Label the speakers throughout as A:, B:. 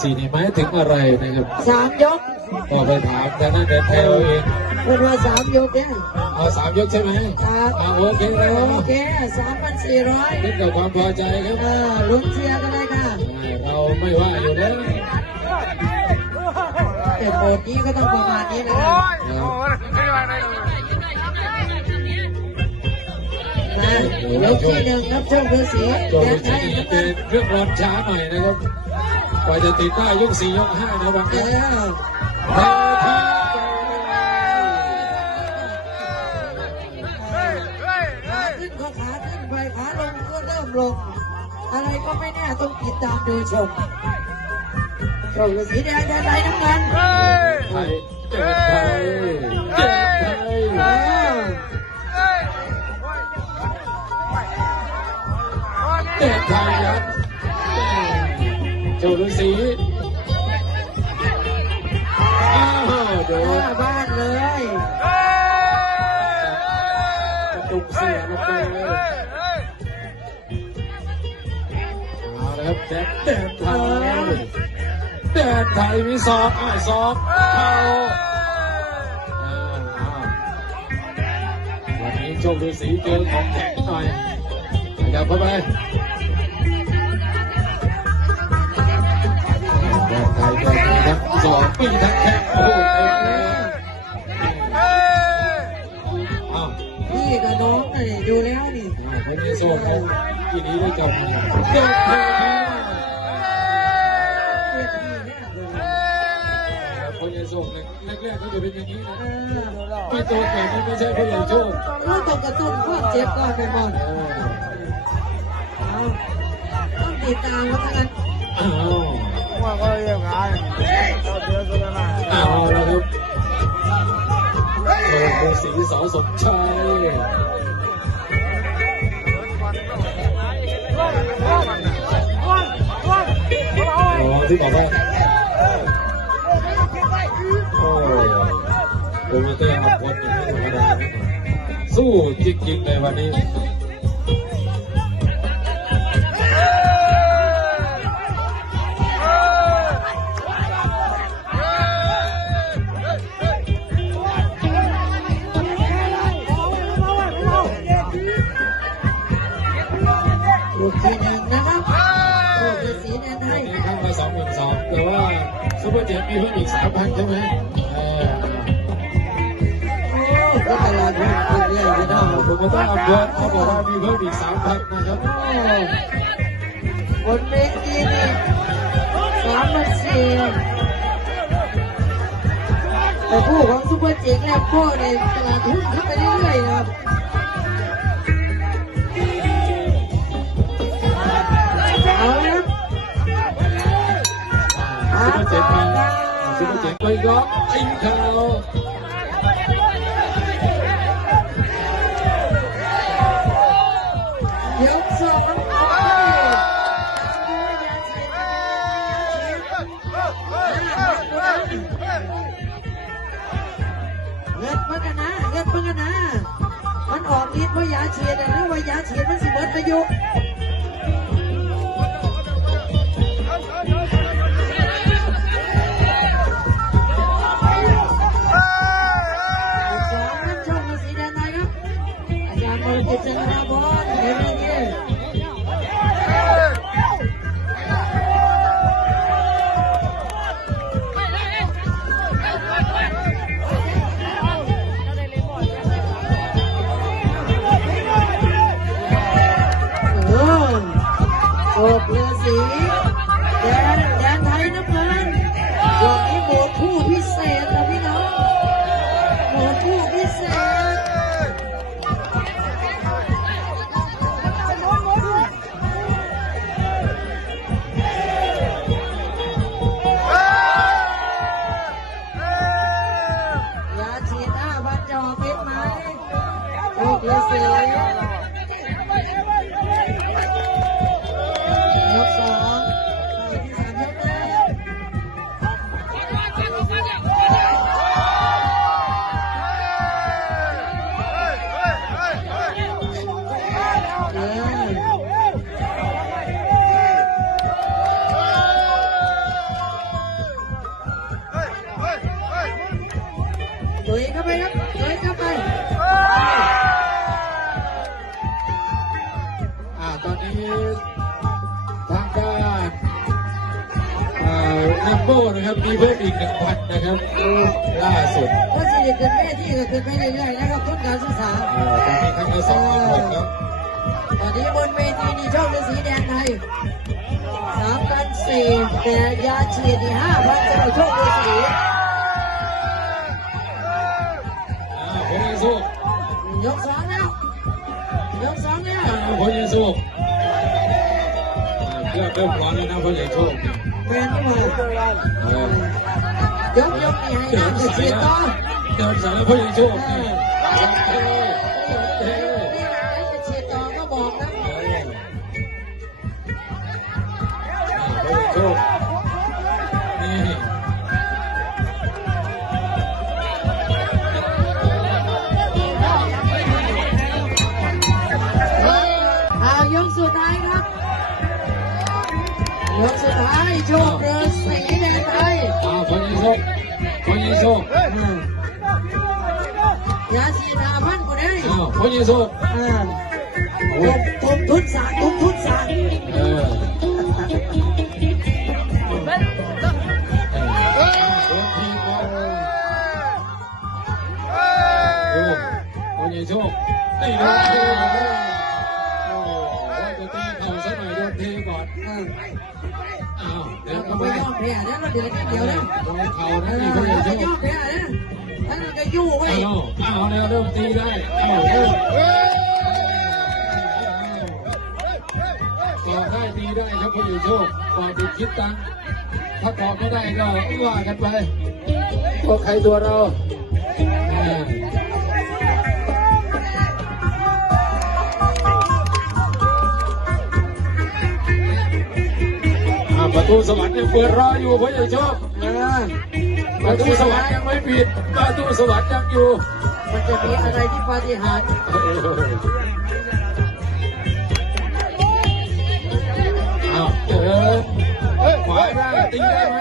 A: สี่นี่หมายถึงอะไรนะครับ
B: สามยก
A: พอไปถามแต่นั่นเด็ดแถวเอง
B: เป็นว่าสามยกเนี่ย
A: เอาสามยกใช่ไหม
B: ครับ
A: เอาโอเคแล้ว
B: โอเคสามพันสี่ร้อย
A: ขึ้นกับความพอใจครับ
B: เออลุ้นเชียร์กันเลยค่ะ
A: เราไม่ว่าอยู่แล้ว
B: แต่โบทนี้ก็ต้องประมาณนี้นะครับนะยกที่หนึ่งครับโชคดีสี
A: โจ
B: แด
A: ม
B: นไท
A: ตี
B: ย
A: นี่เป็นเครื่องร้อนช้าหน่อยนะครับ กว่าจะติดได้ยกสี่ยกห้านะบาง
B: เอ
A: ที
B: อขาขึ้นก็ขาขึ้นไปขาลงก็เริ่มลง อะไรก็ไม่แน่ต้องติดตามดูชมโชคสีแดงแดนไทยน้ำเงิน
A: ไทยเจ็บไทยเจ็บไทย
B: เจ็
A: บไทย ครับโจฤาษีอ้าวโด
B: หน้าบ้านเลย
A: กระจุกเสียลงไปเลยเอาละครับแดนแดนไทยแดนไทยมีศอกอะศอกเข่าอ่าอ่าวันนี้โชคฤาษีเจอของแข็งหน่อยขยับเข้าไป แดนไทยก็มีทั้งศอกมีทั้งแข้งโอ้โหอ้าว
B: พี่กับน้องนี่ดูแล้วนี่
A: ผมมีโซ่ครับทีนี้ได้จับเด็กเท
B: เรียกพี่แน่เลย
A: คนยังส่งแรกๆก็จะเป็นอย่างนี้นะ
B: เออ
A: ไม่โดนแบบนี้ไม่ใช่ผู้ใหญ่โชค
B: รู้ต้องกระตุ้นความเจ็บก่อนไปหมด
A: อ้าว
B: เอาต้องติดตามแล้วกัน
A: อ้าว
C: ว่าก็เรียกงานเราเจอกันแล้วนะ
A: อ้าวแล้วครับโอ้โหสีสอสมชายอ๋อที่บอกว่าโอ้โหมีเต้อัพคนอย่างนี้ธรรมดาสู้จริงๆเลยวันนี้ เจ็บมีเพิ่มอีกสามพันใช่ไหมเออ
B: โอ้ก็ตลาดหุ้นขึ้นเรื่อยไปเนาะ
A: ผมก็ต้องอัพเดทเขาบอกว่ามีเพิ่มอีกสามพันนะครับ
B: บนเวทีนี่สามพันสี่แต่ผู้ของซุปเปอร์เจ๋งแลมโบ้ในตลาดหุ้น เฉียดหรือว่ายาเฉียดมันสิเบิดประโยชน์สองนั่นโชคสีแดงไทยครับอาจารย์มรกิจจันทราบอ Stay เออตัวเองเข้าไปครับตัวเองเข้าไป
A: อ่าตอนนี้ทางด้านนัมโบนะครับมีเพิ่มอีกหนึ่งพันนะครับล่าสุด
B: ก็จะเกิดแม่ที่เกิดไปเรื่อยๆนะครับทุนการศึกษา
A: ตอนนี้ทำได้สองพันครับ
B: อนนี้บนเวทีนี่ช่องฤาษีแดงไทยสามพันสี่แต่ยาฉีดนี่ห้าพันสำหรับโชคฤาษี
A: อ่าพลเยซู
B: ยกสองแล้วยกสองแล้ว
A: อ่าพลเยซูอ่าเกือบเริ่มร้อนแล้วนะพลเยซู
B: แฟนที่มา
A: ย
B: กยกนี่ให้
A: เดิน
B: น้ำ
A: สา
B: ฉี
A: ย
B: ต่อ
A: เดินสายพลเยซูนี่ ลเยซูนี่
B: เอายกสุดท้ายครับยกสุดท้ายโชคฤาษีแดงไทย
A: อ่าพลเยซูพลเยซู
B: อืมยาฉีดห้าพันกูได้
A: อ้าวพลเยซู
B: อ่าทุนทุนสารทุน
A: ตีโดนเทโอ้โหว่าจะตีเข่าซะหน่อยโดนเทก่อน
B: อ้า
A: วเดิ
B: แล้วก็
A: เข้าไม่
B: ยอมแพ้นะเราเดือดเดียวนะ
A: โดนเข่า
B: เอ
A: นะนี่พลเย
B: ไม่
A: ซู
B: ยอมแพ้นะท่านก็ยู่ไว้
A: อ้าวอ้าวแล้วเริ่มตีได้อ้าวเริ่มต่อได้ตีได้ครับพลเยซูต่อติดคิดตังค์ถ้าต่อไม่ได้ก็ว่ากันไปตัวใครตัวเราอ่า ตูสวรรค์ยังเปิดรออยู่พระเจ้าชอบ
B: เออ
A: ประตูสวรรค์ยังไม่ปิดประตูสวรรค์ยังอยู่
B: มันจะมีอะไรที่ปาฏิหาริย์
A: อ้าวเออขวาได้ตีได้ไหม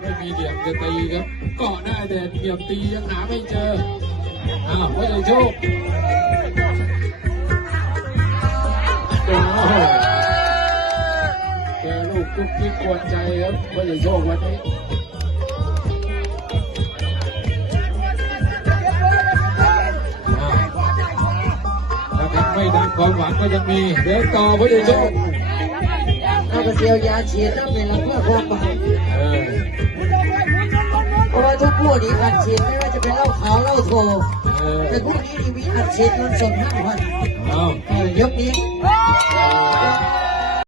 A: ไม่มีเหลี่ยมจะตีครับเกาะได้แต่เหลี่ยมตียังหาไม่เจออ้าวพระเจ้าโชคโอ้โห เจอลูกทุกที่กวนใจครับพระเจ้าโชควันนี้นะครับไม่ดังความหวังก็ยังมีเดินต่อพระเยซู
B: เอาไปเสียวยาฉีดแล้วเป็นเพื่อความหมาย
A: เออ
B: เพราะว่าทุกผู้นี้อัดฉีดไม่ว่าจะเป็นเหล้าขาวเหล้าโท
A: เออ
B: แต่พวกนี้นี่มีอัดฉีดเงินสดห้าพัน
A: เอา
B: เออยกนี้
A: เออ